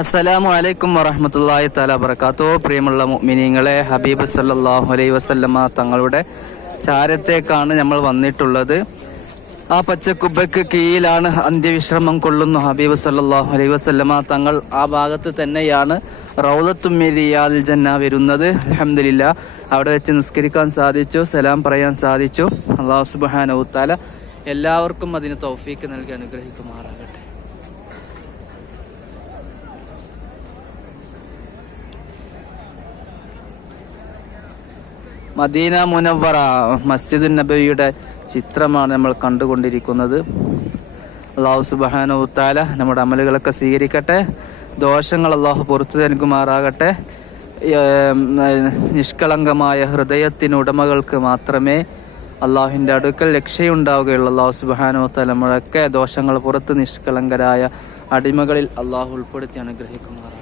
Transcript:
അസ്സലാമു അലൈക്കും വറഹമത്തല്ലാഹി തല വബറകാതുഹു. പ്രിയമുള്ള മിനിങ്ങളെ ഹബീബ് സല്ലാഹു അലൈ വസല്ലമ തങ്ങളുടെ ചാരത്തേക്കാണ് നമ്മൾ വന്നിട്ടുള്ളത്. ആ പച്ചക്കുബയ്ക്ക് കീഴിലാണ് അന്ത്യവിശ്രമം കൊള്ളുന്നു ഹബീബ് സല്ലാഹു അലൈ വസല്ലമ. തങ്ങൾ ആ ഭാഗത്ത് തന്നെയാണ് റൗലത്തുമിരിയാൽ ജന്ന വരുന്നത്. അലഹമില്ല അവിടെ വെച്ച് നിസ്കരിക്കാൻ സാധിച്ചു സലാം പറയാൻ സാധിച്ചു. അള്ളാഹു സുബ്ഹാനഹു തആല എല്ലാവർക്കും അതിന് തൗഫീക്ക് നൽകി അനുഗ്രഹിക്കുമാറാകട്ടെ. മദീന മുനവറ മസ്ജിദുൻ നബവിയുടെ ചിത്രമാണ് നമ്മൾ കണ്ടുകൊണ്ടിരിക്കുന്നത്. അള്ളാഹു സുബാനുത്താല താല നമ്മുടെ അമലുകളൊക്കെ സ്വീകരിക്കട്ടെ. ദോഷങ്ങൾ അള്ളാഹു പുറത്തു നൽകുമാറാകട്ടെ. നിഷ്കളങ്കമായ ഹൃദയത്തിനുടമകൾക്ക് മാത്രമേ അള്ളാഹുവിന്റെ അടുക്കൽ രക്ഷയുണ്ടാവുകയുള്ളൂ. അള്ളാഹു സുബാനുത്താല താല നമ്മളൊക്കെ ദോഷങ്ങൾ പുറത്ത് നിഷ്കളങ്കരായ അടിമകളിൽ അള്ളാഹു ഉൾപ്പെടുത്തി അനുഗ്രഹിക്കുമാറാകട്ടെ.